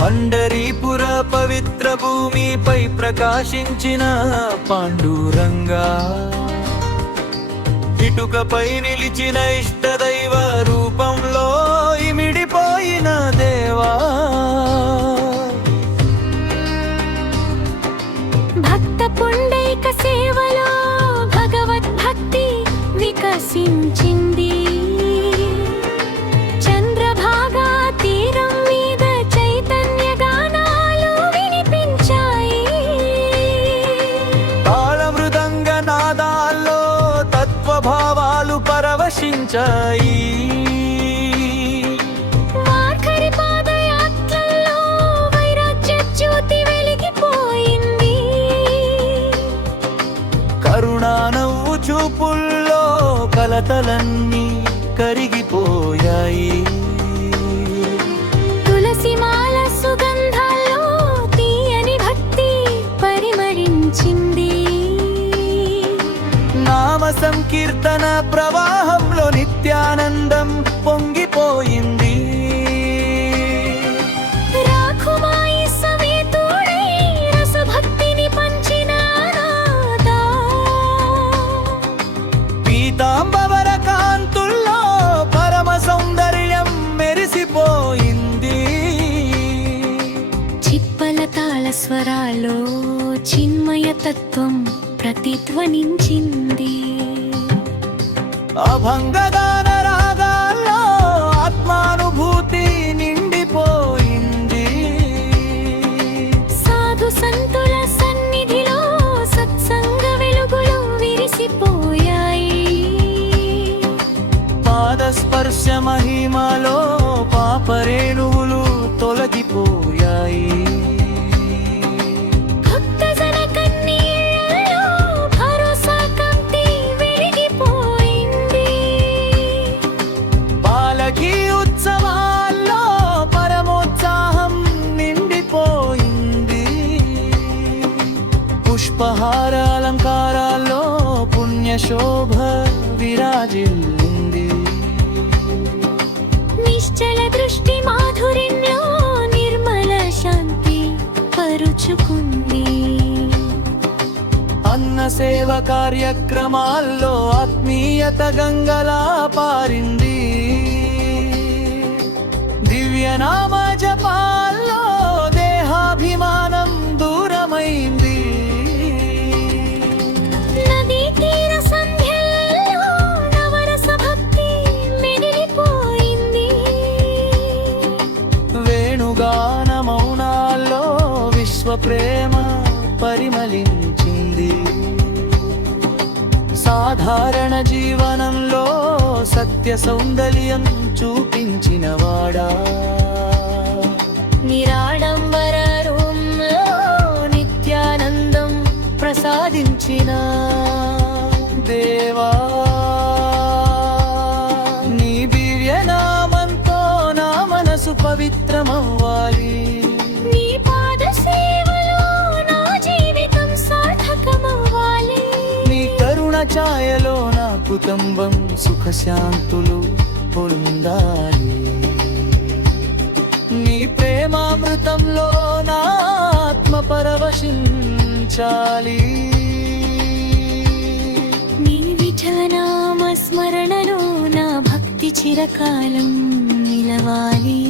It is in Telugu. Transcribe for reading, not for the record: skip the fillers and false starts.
పండరీపుర పవిత్ర భూమిపై ప్రకాశించిన పాండురంగా, ఇటుకపై నిలిచిన ఇష్టదైవ రూపంలో ఇమిడిపోయిన దేవా. భక్త పుండైక సేవలో భగవద్భక్తి వికసించింది. చంద్రభాగా తీరం మీద చైతన్య గానాలు వినిపించాయి. తాళ మృదంగ నాదాల్లో తత్వభావాలు పరవశించాయి. వార్కరి పాదయాత్రల్లో వైరాగ్య జ్యోతి వెలిగిపోయింది. కరుణా నవ్వు చూపుల్లో కలతలన్నీ కరిగిపోయాయి. తులసిమాల సుగంధాల్లో తీయని భక్తి పరిమళించింది. నామ సంకీర్తన ప్రవాహంలో నిత్యానందం పొంగిపోయింది. రాఖుమాయి సమేతుడై రసభక్తిని పంచిన నాదా. పీతాంబర కాంతుల్లో పరమ సౌందర్యం మెరిసిపోయింది. చిప్పల తాళ స్వరాల్లో చిన్మయ తత్వం ప్రతిధ్వనించింది. అభంగదాన రాగాల్లో ఆత్మానుభూతి నిండిపోయింది. సాధు సంతుల సన్నిధిలో సత్సంగ వెలుగులు విరిసిపోయాయి. పాదస్పర్శ మహిమలో పాపరేణువులు తొలగిపోయాయి. భక్తజన కన్నీళ్లలో భరోసా కాంతి వెలిగిపోయింది. పాలకీ ఉత్సవాల్లో పరమోత్సాహం నిండిపోయింది. పుష్పహార అలంకారాల్లో పుణ్యశోభ విరాజిల్లింది. నిశ్చల దృష్టి మాధుర్యంలో నిర్మల శాంతి పరుచుకుంది. అన్న సేవ కార్యక్రమాల్లో ఆత్మీయత గంగలా పారింది. దివ్యనామ జపాల్లో దేహాభిమానం దూరమైంది. నదీ తీర సంధ్యల్లో నవరస భక్తి మెదిలిపోయింది. వేణుగాన మౌనాల్లో విశ్వ ప్రేమ పరిమళించింది. సాధారణ జీవనంలో సత్య సౌందర్యం చూపించినవాడా. నిరాడంబర రూంలో నిత్యానందం ప్రసాదించిన దేవా. నీ దివ్యనామంతో నా మనసు పవిత్రమవ్వాలి. నీ పాద సేవలో నా జీవితం సార్థకమవ్వాలి. నీ కరుణ ఛాయలో నా కుటుంబం సుఖశాంతులు పొందాలి. నీ ప్రేమామృతంలో నా ఆత్మ పరవశించాలి. నీ విఠలనామ స్మరణలో నా భక్తి చిరకాలం నిలవాలి.